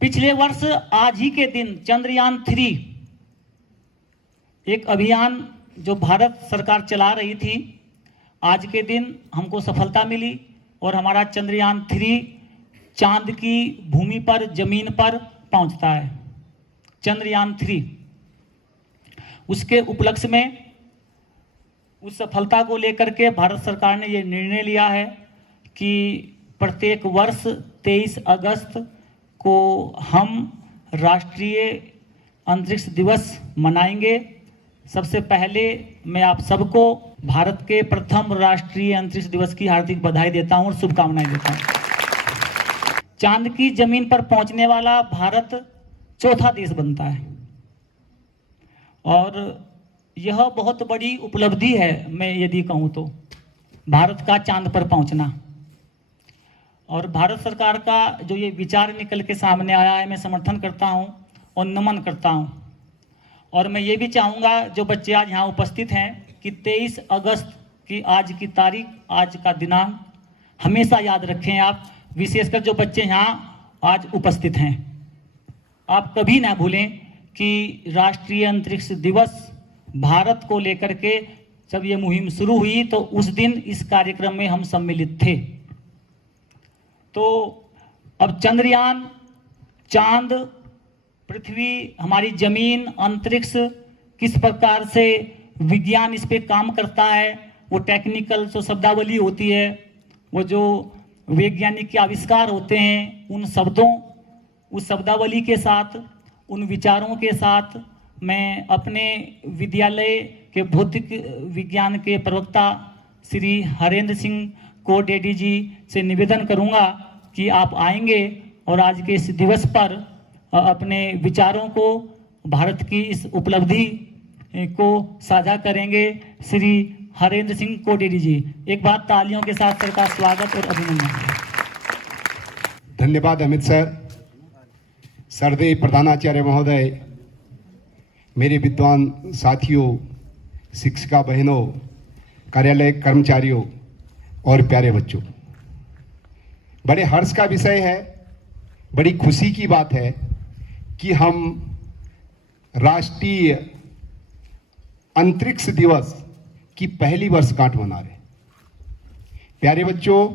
पिछले वर्ष आज ही के दिन चंद्रयान-3 एक अभियान जो भारत सरकार चला रही थी, आज के दिन हमको सफलता मिली और हमारा चंद्रयान-3 चांद की भूमि पर, जमीन पर पहुंचता है। चंद्रयान-3 उसके उपलक्ष्य में, उस सफलता को लेकर के भारत सरकार ने ये निर्णय लिया है कि प्रत्येक वर्ष 23 अगस्त को हम राष्ट्रीय अंतरिक्ष दिवस मनाएंगे। सबसे पहले मैं आप सबको भारत के प्रथम राष्ट्रीय अंतरिक्ष दिवस की हार्दिक बधाई देता हूं और शुभकामनाएं देता हूं। चांद की जमीन पर पहुंचने वाला भारत चौथा देश बनता है और यह बहुत बड़ी उपलब्धि है। मैं यदि कहूं तो भारत का चांद पर पहुंचना और भारत सरकार का जो ये विचार निकल के सामने आया है, मैं समर्थन करता हूं और नमन करता हूं। और मैं ये भी चाहूँगा जो बच्चे आज यहाँ उपस्थित हैं कि 23 अगस्त की आज की तारीख, आज का दिनांक हमेशा याद रखें आप, विशेषकर जो बच्चे यहाँ आज उपस्थित हैं। आप कभी ना भूलें कि राष्ट्रीय अंतरिक्ष दिवस भारत को लेकर के जब ये मुहिम शुरू हुई तो उस दिन इस कार्यक्रम में हम सम्मिलित थे। तो अब चंद्रयान, चांद, पृथ्वी, हमारी जमीन, अंतरिक्ष किस प्रकार से विज्ञान इस पे काम करता है, वो टेक्निकल जो शब्दावली होती है, वो जो वैज्ञानिक के आविष्कार होते हैं, उन शब्दों, उस शब्दावली के साथ, उन विचारों के साथ मैं अपने विद्यालय के भौतिक विज्ञान के प्रवक्ता श्री हरेंद्र सिंह कोडेडी जी से निवेदन करूंगा कि आप आएंगे और आज के इस दिवस पर अपने विचारों को, भारत की इस उपलब्धि को साझा करेंगे। श्री हरेंद्र सिंह कोडेडी जी, एक बार तालियों के साथ सर का स्वागत और अभिनंदन। धन्यवाद अमित सर। सरदेव प्रधानाचार्य महोदय, मेरे विद्वान साथियों, शिक्षिका बहनों, कार्यालय कर्मचारियों और प्यारे बच्चों, बड़े हर्ष का विषय है, बड़ी खुशी की बात है कि हम राष्ट्रीय अंतरिक्ष दिवस की पहली वर्षगांठ मना रहे हैं। प्यारे बच्चों,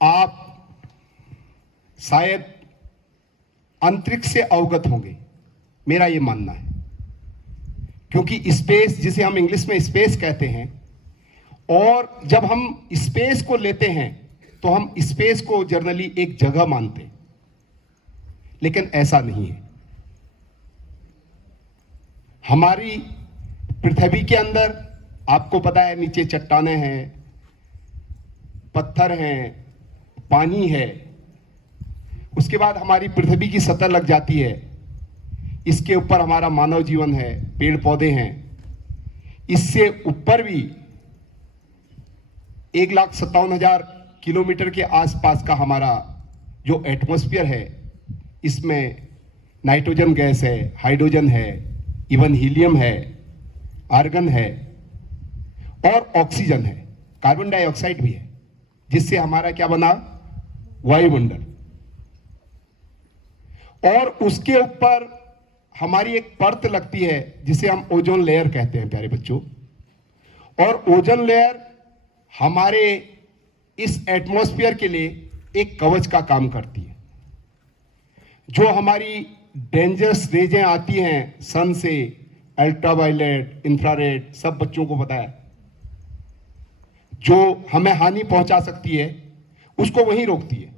आप शायद अंतरिक्ष से अवगत होंगे, मेरा यह मानना है, क्योंकि स्पेस, जिसे हम इंग्लिश में स्पेस कहते हैं, और जब हम स्पेस को लेते हैं तो हम स्पेस को जनरली एक जगह मानते हैं, लेकिन ऐसा नहीं है। हमारी पृथ्वी के अंदर आपको पता है नीचे चट्टानें हैं, पत्थर हैं, पानी है, उसके बाद हमारी पृथ्वी की सतह लग जाती है, इसके ऊपर हमारा मानव जीवन है, पेड़ पौधे हैं, इससे ऊपर भी 1,57,000 किलोमीटर के आसपास का हमारा जो एटमॉस्फेयर है, इसमें नाइट्रोजन गैस है, हाइड्रोजन है, इवन हीलियम है, आर्गन है और ऑक्सीजन है, कार्बन डाइऑक्साइड भी है, जिससे हमारा क्या बना, वायुमंडल। और उसके ऊपर हमारी एक परत लगती है जिसे हम ओजोन लेयर कहते हैं प्यारे बच्चों। और ओजोन लेयर हमारे इस एटमॉस्फेयर के लिए एक कवच का काम करती है। जो हमारी डेंजरस रेजें आती हैं सन से, अल्ट्रावायलेट, इंफ्रारेड, सब बच्चों को पता है, जो हमें हानि पहुंचा सकती है, उसको वहीं रोकती है।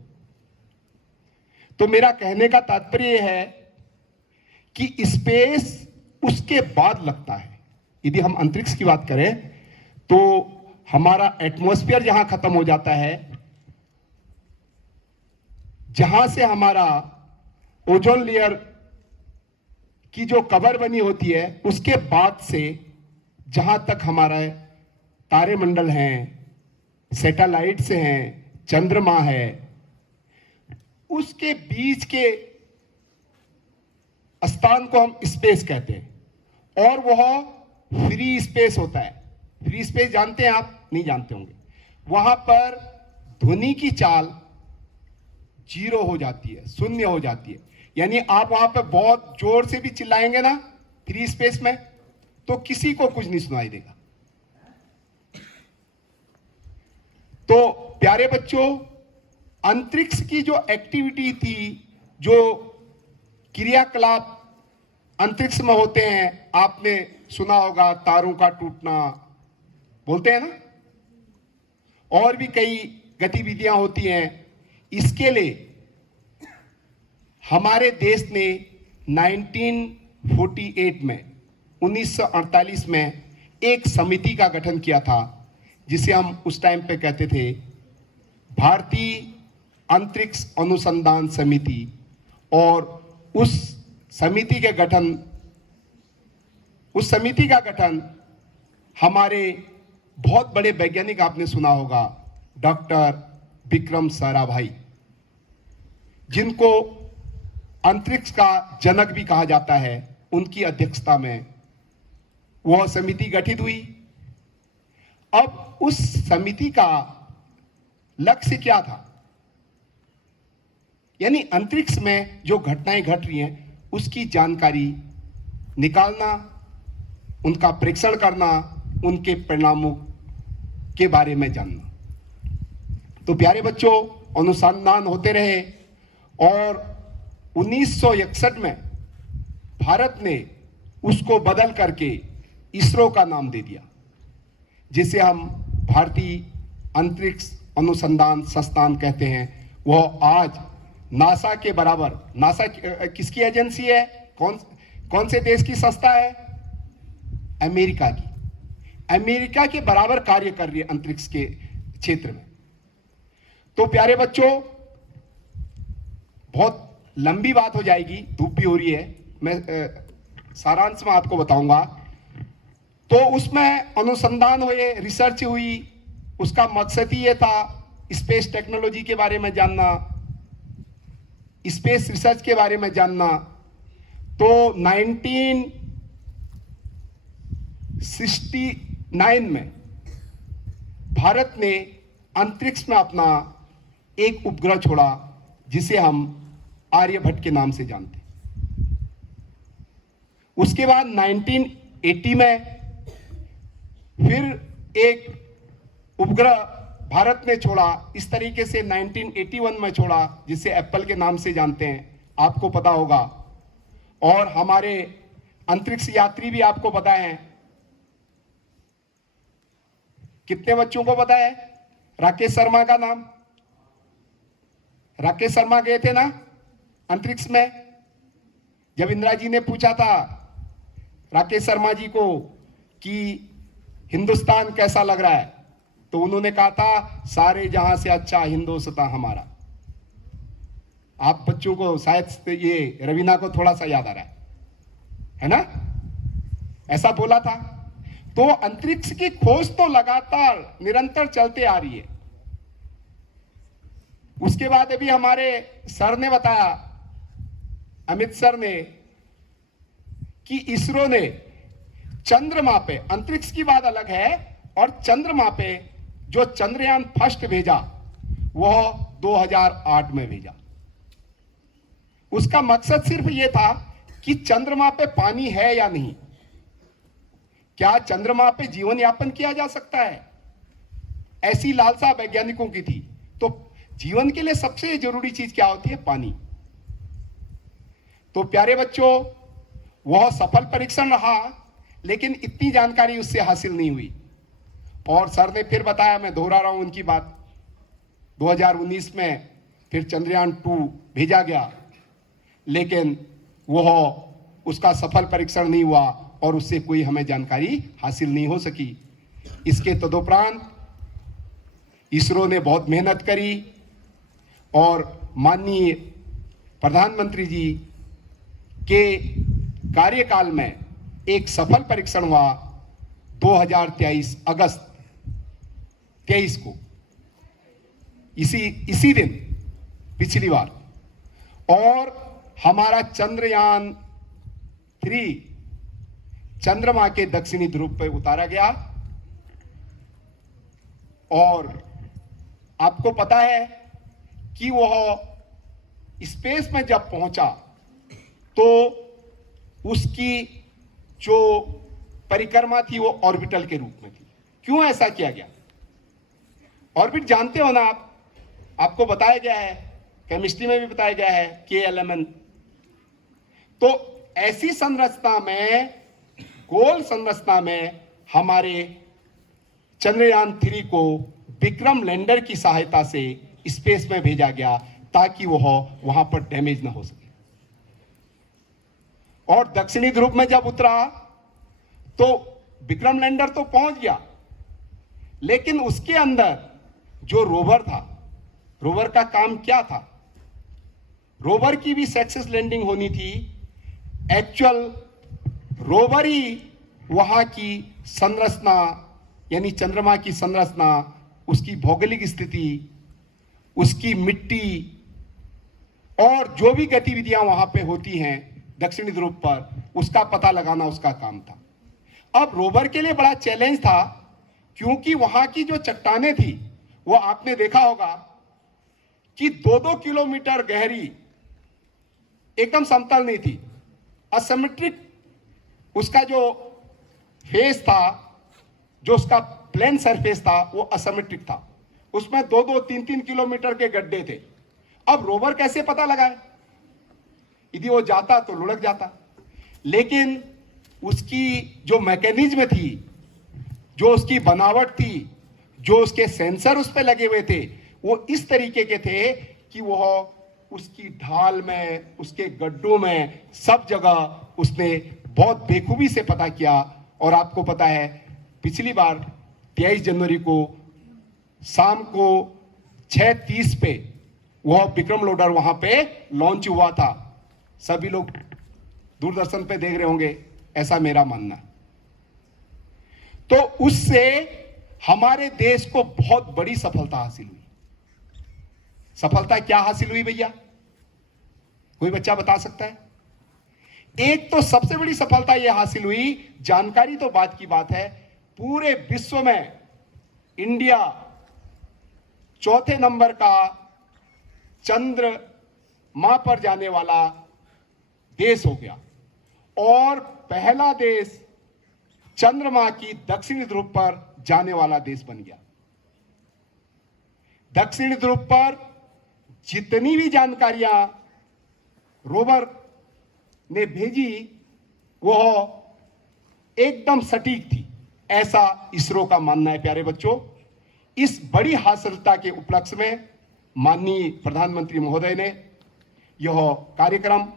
तो मेरा कहने का तात्पर्य है कि स्पेस उसके बाद लगता है। यदि हम अंतरिक्ष की बात करें तो हमारा एटमॉस्फेयर जहां खत्म हो जाता है, जहां से हमारा ओजोन लेयर की जो कवर बनी होती है, उसके बाद से जहां तक हमारा तारे मंडल हैं, सैटेलाइट्स हैं, चंद्रमा है, उसके बीच के स्थान को हम स्पेस कहते हैं। और वह फ्री स्पेस होता है। फ्री स्पेस जानते हैं आप? नहीं जानते होंगे। वहां पर ध्वनि की चाल जीरो हो जाती है, शून्य हो जाती है। यानी आप वहां पे बहुत जोर से भी चिल्लाएंगे ना फ्री स्पेस में, तो किसी को कुछ नहीं सुनाई देगा। तो प्यारे बच्चों, अंतरिक्ष की जो एक्टिविटी थी, जो क्रियाकलाप अंतरिक्ष में होते हैं, आपने सुना होगा तारों का टूटना, बोलते हैं ना, और भी कई गतिविधियां होती हैं। इसके लिए हमारे देश ने 1948 में 1948 में एक समिति का गठन किया था, जिसे हम उस टाइम पे कहते थे भारतीय अंतरिक्ष अनुसंधान समिति। और उस समिति का गठन हमारे बहुत बड़े वैज्ञानिक, आपने सुना होगा, डॉक्टर विक्रम साराभाई, जिनको अंतरिक्ष का जनक भी कहा जाता है, उनकी अध्यक्षता में वह समिति गठित हुई। अब उस समिति का लक्ष्य क्या था? यानी अंतरिक्ष में जो घटनाएं घट रही हैं उसकी जानकारी निकालना, उनका परीक्षण करना, उनके परिणामों के बारे में जानना। तो प्यारे बच्चों, अनुसंधान होते रहे और 1961 में भारत ने उसको बदल करके इसरो का नाम दे दिया, जिसे हम भारतीय अंतरिक्ष अनुसंधान संस्थान कहते हैं। वह आज नासा के बराबर, नासा किसकी एजेंसी है? कौन से देश की संस्था है? अमेरिका की। अमेरिका के बराबर कार्य कर रही है अंतरिक्ष के क्षेत्र में। तो प्यारे बच्चों, बहुत लंबी बात हो जाएगी, धूप भी हो रही है, मैं सारांश में आपको बताऊंगा। तो उसमें अनुसंधान हुए, रिसर्च हुई, उसका मकसद ही ये था स्पेस टेक्नोलॉजी के बारे में जानना, स्पेस रिसर्च के बारे में जानना। तो 1969 में भारत ने अंतरिक्ष में अपना एक उपग्रह छोड़ा, जिसे हम आर्यभट्ट के नाम से जानते हैं। उसके बाद 1980 में फिर एक उपग्रह भारत ने छोड़ा, इस तरीके से 1981 में छोड़ा, जिसे एप्पल के नाम से जानते हैं, आपको पता होगा। और हमारे अंतरिक्ष यात्री भी आपको पता है। कितने बच्चों को पता है राकेश शर्मा का नाम? राकेश शर्मा गए थे ना अंतरिक्ष में। जब इंदिरा जी ने पूछा था राकेश शर्मा जी को कि हिंदुस्तान कैसा लग रहा है, तो उन्होंने कहा था सारे जहां से अच्छा हिंदुस्तान हमारा। आप बच्चों को शायद ये रवीना को थोड़ा सा याद आ रहा है ना? ऐसा बोला था। तो अंतरिक्ष की खोज तो लगातार निरंतर चलते आ रही है। उसके बाद अभी हमारे सर ने बताया, अमित सर ने, कि इसरो ने चंद्रमा पे, अंतरिक्ष की बात अलग है, और चंद्रमा पे जो चंद्रयान फर्स्ट भेजा वह 2008 में भेजा। उसका मकसद सिर्फ यह था कि चंद्रमा पे पानी है या नहीं, क्या चंद्रमा पे जीवन यापन किया जा सकता है, ऐसी लालसा वैज्ञानिकों की थी। तो जीवन के लिए सबसे जरूरी चीज क्या होती है? पानी। तो प्यारे बच्चों, वह सफल परीक्षण रहा, लेकिन इतनी जानकारी उससे हासिल नहीं हुई। और सर ने फिर बताया, मैं दोहरा रहा हूं उनकी बात, 2019 में फिर चंद्रयान 2 भेजा गया, लेकिन वह उसका सफल परीक्षण नहीं हुआ और उससे कोई हमें जानकारी हासिल नहीं हो सकी। इसके तदुपरांत इसरो ने बहुत मेहनत करी और माननीय प्रधानमंत्री जी के कार्यकाल में एक सफल परीक्षण हुआ 2023 अगस्त 23 को, इसी दिन पिछली बार। और हमारा चंद्रयान 3 चंद्रमा के दक्षिणी ध्रुव पर उतारा गया। और आपको पता है कि वह स्पेस में जब पहुंचा तो उसकी जो परिक्रमा थी वो ऑर्बिटल के रूप में थी। क्यों ऐसा किया गया? ऑर्बिट जानते हो ना आप, आपको बताया गया है, केमिस्ट्री में भी बताया गया है, KLMN। तो ऐसी संरचना में, गोल संरचना में हमारे चंद्रयान 3 को विक्रम लैंडर की सहायता से स्पेस में भेजा गया ताकि वह वहां पर डैमेज ना हो सके। और दक्षिणी ध्रुव में जब उतरा तो विक्रम लैंडर तो पहुंच गया, लेकिन उसके अंदर जो रोवर था, रोवर का काम क्या था? रोवर की भी सक्सेस लैंडिंग होनी थी। एक्चुअल रोवर ही वहां की संरचना, यानी चंद्रमा की संरचना, उसकी भौगोलिक स्थिति, उसकी मिट्टी और जो भी गतिविधियां वहां पे होती हैं दक्षिणी ध्रुव पर, उसका पता लगाना उसका काम था। अब रोवर के लिए बड़ा चैलेंज था, क्योंकि वहां की जो चट्टानें थी वो आपने देखा होगा कि 2-2 किलोमीटर गहरी, एकदम समतल नहीं थी, असिमेट्रिक उसका जो फेस था, जो उसका प्लेन सरफेस था वो असिमेट्रिक था। उसमें 2-2, 3-3 किलोमीटर के गड्ढे थे। अब रोवर कैसे पता लगाए? यदि वो जाता तो लुढ़क जाता, लेकिन उसकी जो मैकेनिज्म थी, जो उसकी बनावट थी, जो उसके सेंसर उस पे लगे हुए थे, वो इस तरीके के थे कि वह उसकी ढाल में, उसके गड्ढों में, सब जगह उसने बहुत बेखूबी से पता किया। और आपको पता है पिछली बार 23 जनवरी को शाम को 6:30 पे वह विक्रम लैंडर वहां पे लॉन्च हुआ था। सभी लोग दूरदर्शन पे देख रहे होंगे, ऐसा मेरा मानना। तो उससे हमारे देश को बहुत बड़ी सफलता हासिल हुई। सफलता क्या हासिल हुई भैया? कोई बच्चा बता सकता है? एक तो सबसे बड़ी सफलता यह हासिल हुई, जानकारी तो बात की बात है, पूरे विश्व में इंडिया चौथे नंबर का चंद्रमा पर जाने वाला देश हो गया और पहला देश चंद्रमा की दक्षिणी ध्रुव पर जाने वाला देश बन गया। दक्षिणी ध्रुव पर जितनी भी जानकारियां रोवर ने भेजी वह एकदम सटीक थी, ऐसा इसरो का मानना है। प्यारे बच्चों, इस बड़ी हासिलता के उपलक्ष्य में माननीय प्रधानमंत्री महोदय ने यह कार्यक्रम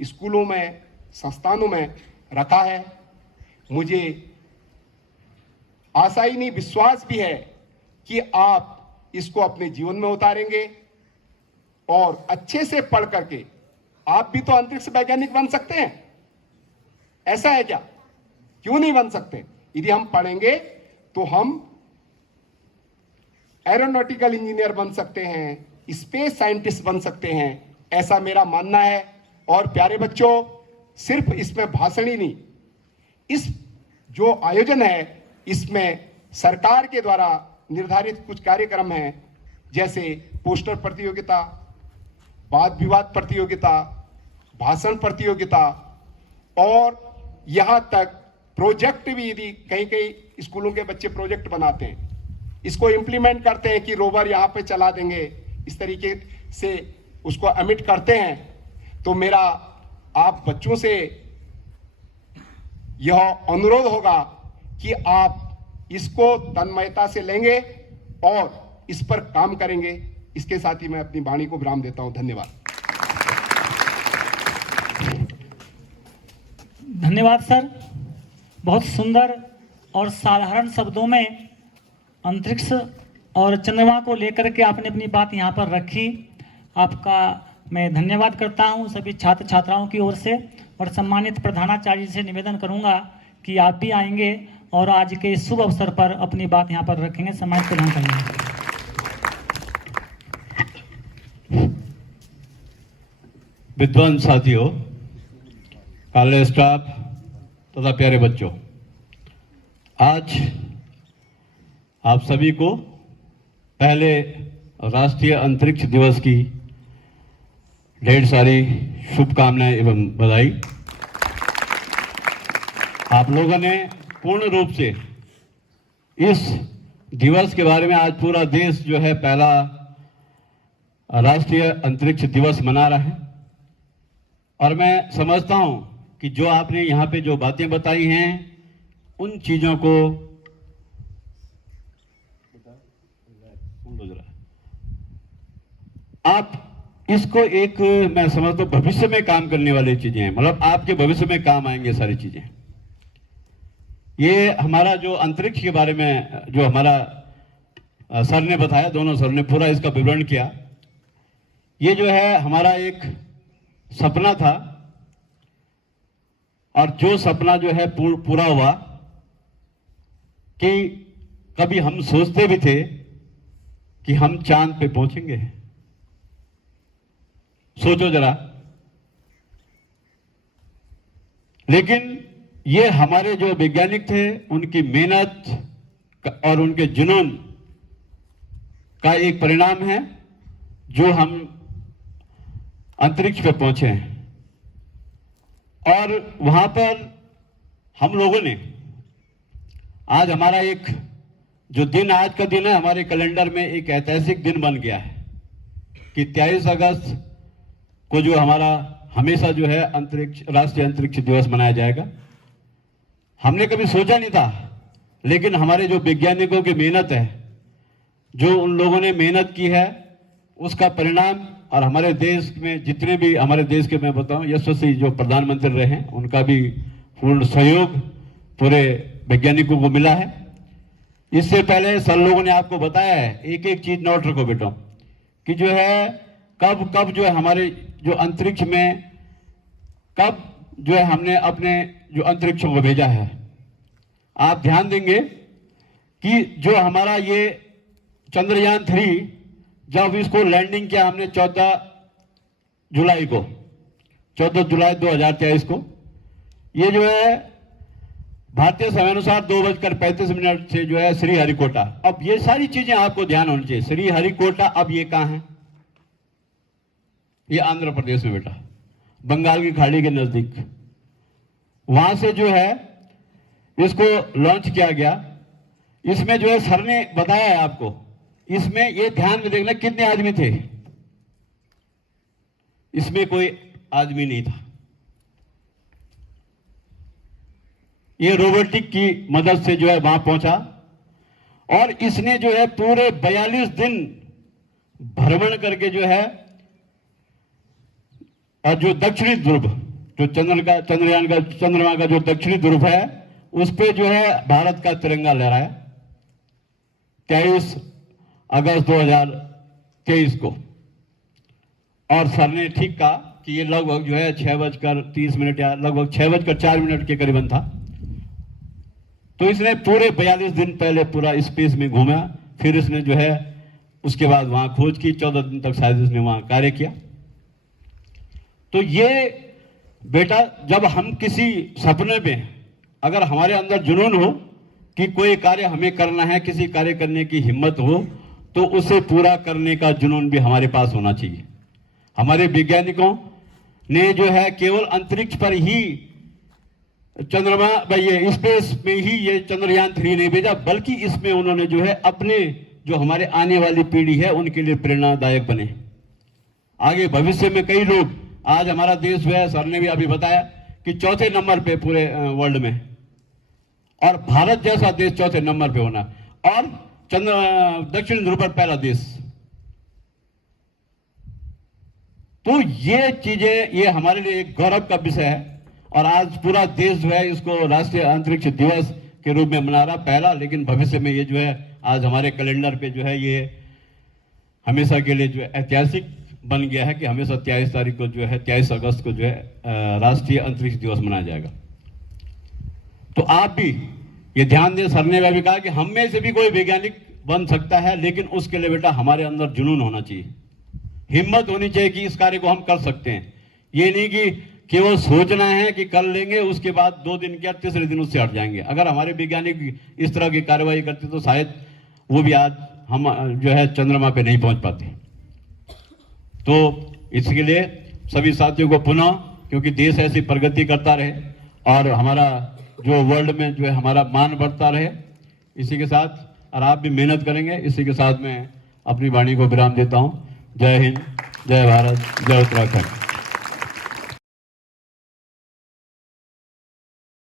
स्कूलों में, संस्थानों में रखा है। मुझे आशा ही नहीं, विश्वास भी है कि आप इसको अपने जीवन में उतारेंगे और अच्छे से पढ़ करके आप भी तो अंतरिक्ष वैज्ञानिक बन सकते हैं। ऐसा है क्या? क्यों नहीं बन सकते? यदि हम पढ़ेंगे तो हम एरोनॉटिकल इंजीनियर बन सकते हैं, स्पेस साइंटिस्ट बन सकते हैं, ऐसा मेरा मानना है। और प्यारे बच्चों, सिर्फ इसमें भाषण ही नहीं, इस जो आयोजन है इसमें सरकार के द्वारा निर्धारित कुछ कार्यक्रम हैं, जैसे पोस्टर प्रतियोगिता, वाद विवाद प्रतियोगिता, भाषण प्रतियोगिता और यहां तक प्रोजेक्ट भी। यदि कहीं कहीं स्कूलों के बच्चे प्रोजेक्ट बनाते हैं, इसको इंप्लीमेंट करते हैं कि रोवर यहां पे चला देंगे, इस तरीके से उसको एमिट करते हैं, तो मेरा आप बच्चों से यह अनुरोध होगा कि आप इसको तन्मयता से लेंगे और इस पर काम करेंगे। इसके साथ ही मैं अपनी वाणी को विराम देता हूं। धन्यवाद। धन्यवाद सर। बहुत सुंदर और साधारण शब्दों में अंतरिक्ष और चंद्रमा को लेकर के आपने अपनी बात यहाँ पर रखी। आपका मैं धन्यवाद करता हूँ सभी छात्र छात्राओं की ओर से, और सम्मानित प्रधानाचार्य जी से निवेदन करूँगा कि आप भी आएंगे और आज के इस शुभ अवसर पर अपनी बात यहाँ पर रखेंगे। सम्मानित प्रधानाचार्य। विद्वान साथियों, कॉलेज स्टाफ तथा प्यारे बच्चों, आज आप सभी को पहले राष्ट्रीय अंतरिक्ष दिवस की ढेर सारी शुभकामनाएं एवं बधाई। आप लोगों ने पूर्ण रूप से इस दिवस के बारे में, आज पूरा देश जो है पहला राष्ट्रीय अंतरिक्ष दिवस मना रहा है, और मैं समझता हूं कि जो आपने यहाँ पे जो बातें बताई हैं उन चीजों को आप इसको एक, मैं समझता हूं भविष्य में काम करने वाली चीजें हैं, मतलब आपके भविष्य में काम आएंगे सारी चीजें। ये हमारा जो अंतरिक्ष के बारे में जो हमारा सर ने बताया, दोनों सर ने पूरा इसका विवरण किया। ये जो है हमारा एक सपना था, और जो सपना जो है पूरा हुआ कि कभी हम सोचते भी थे कि हम चांद पे पहुंचेंगे। सोचो जरा, लेकिन ये हमारे जो वैज्ञानिक थे उनकी मेहनत और उनके जुनून का एक परिणाम है जो हम अंतरिक्ष पे पहुंचे हैं। और वहां पर हम लोगों ने आज हमारा एक जो दिन, आज का दिन है हमारे कैलेंडर में एक ऐतिहासिक दिन बन गया है कि 23 अगस्त को जो हमारा हमेशा जो है अंतरिक्ष राष्ट्रीय अंतरिक्ष दिवस मनाया जाएगा। हमने कभी सोचा नहीं था, लेकिन हमारे जो वैज्ञानिकों की मेहनत है, जो उन लोगों ने मेहनत की है, उसका परिणाम, और हमारे देश में जितने भी हमारे देश के, मैं बताऊं, यशस्वी जो प्रधानमंत्री रहे हैं उनका भी पूर्ण सहयोग पूरे वैज्ञानिकों को मिला है। इससे पहले सर लोगों ने आपको बताया है, एक एक चीज नोट रखो बेटा, कि जो है कब कब जो है हमारे जो अंतरिक्ष में कब जो है हमने अपने जो अंतरिक्षों को भेजा है। आप ध्यान देंगे कि जो हमारा ये चंद्रयान 3 जब इसको लैंडिंग किया हमने 14 जुलाई 2023 को, ये जो है भारतीय समयानुसार 2:35 से जो है श्रीहरिकोटा। अब ये सारी चीजें आपको ध्यान होनी चाहिए। श्रीहरिकोटा अब ये कहां है? ये आंध्र प्रदेश में बेटा, बंगाल की खाड़ी के नजदीक। वहां से जो है इसको लॉन्च किया गया। इसमें जो है सर ने बताया है आपको, इसमें ये ध्यान में देखना कितने आदमी थे। इसमें कोई आदमी नहीं था। ये रोबोटिक की मदद से जो है वहां पहुंचा, और इसने जो है पूरे 42 दिन भ्रमण करके जो है, और जो दक्षिणी ध्रुव, जो चंद्रमा का जो दक्षिणी ध्रुव है, उस पे जो है भारत का तिरंगा लहराया 23 अगस्त 2023 को। और सर ने ठीक कहा कि ये लगभग जो है 6:30 या लगभग 6:04 के करीबन था। तो इसने पूरे 42 दिन पहले पूरा स्पेस में घूमा, फिर इसने जो है उसके बाद वहां खोज की, 14 दिन तक शायद इसने वहां कार्य किया। तो ये बेटा, जब हम किसी सपने में अगर हमारे अंदर जुनून हो कि कोई कार्य हमें करना है, किसी कार्य करने की हिम्मत हो, तो उसे पूरा करने का जुनून भी हमारे पास होना चाहिए। हमारे वैज्ञानिकों ने जो है केवल अंतरिक्ष पर ही चंद्रमा, ये स्पेस में ही ये चंद्रयान 3 नहीं भेजा, बल्कि इसमें उन्होंने जो है अपने जो हमारे आने वाली पीढ़ी है उनके लिए प्रेरणादायक बने। आगे भविष्य में कई लोग, आज हमारा देश जो है, सर ने भी अभी बताया कि 4थे नंबर पे पूरे वर्ल्ड में, और भारत जैसा देश 4थे नंबर पे होना, और दक्षिण ध्रुव पर पहला देश। तो ये चीजें, ये हमारे लिए एक गौरव का विषय है। और आज पूरा देश जो है इसको राष्ट्रीय अंतरिक्ष दिवस के रूप में मना रहा पहला, लेकिन भविष्य में ये जो है आज हमारे कैलेंडर पे जो है ये हमेशा के लिए जो है ऐतिहासिक बन गया है कि हमेशा 23 तारीख को जो है 23 अगस्त को जो है राष्ट्रीय अंतरिक्ष दिवस मनाया जाएगा। तो आप भी ये ध्यान दें, सर ने भी कहा कि हम में से भी कोई वैज्ञानिक बन सकता है, लेकिन उसके लिए बेटा हमारे अंदर जुनून होना चाहिए, हिम्मत होनी चाहिए कि इस कार्य को हम कर सकते हैं। ये नहीं कि केवल सोचना है कि कर लेंगे, उसके बाद 2 दिन क्या तीसरे दिन उससे हट जाएंगे। अगर हमारे वैज्ञानिक इस तरह की कार्रवाई करते तो शायद वो भी आज हम जो है चंद्रमा पे नहीं पहुंच पाते। तो इसके लिए सभी साथियों को पुनः, क्योंकि देश ऐसी प्रगति करता रहे और हमारा जो वर्ल्ड में जो है हमारा मान बढ़ता रहे, इसी के साथ और आप भी मेहनत करेंगे, इसी के साथ मैं अपनी वाणी को विराम देता हूं। जय हिंद, जय भारत, जय उत्तराखंड।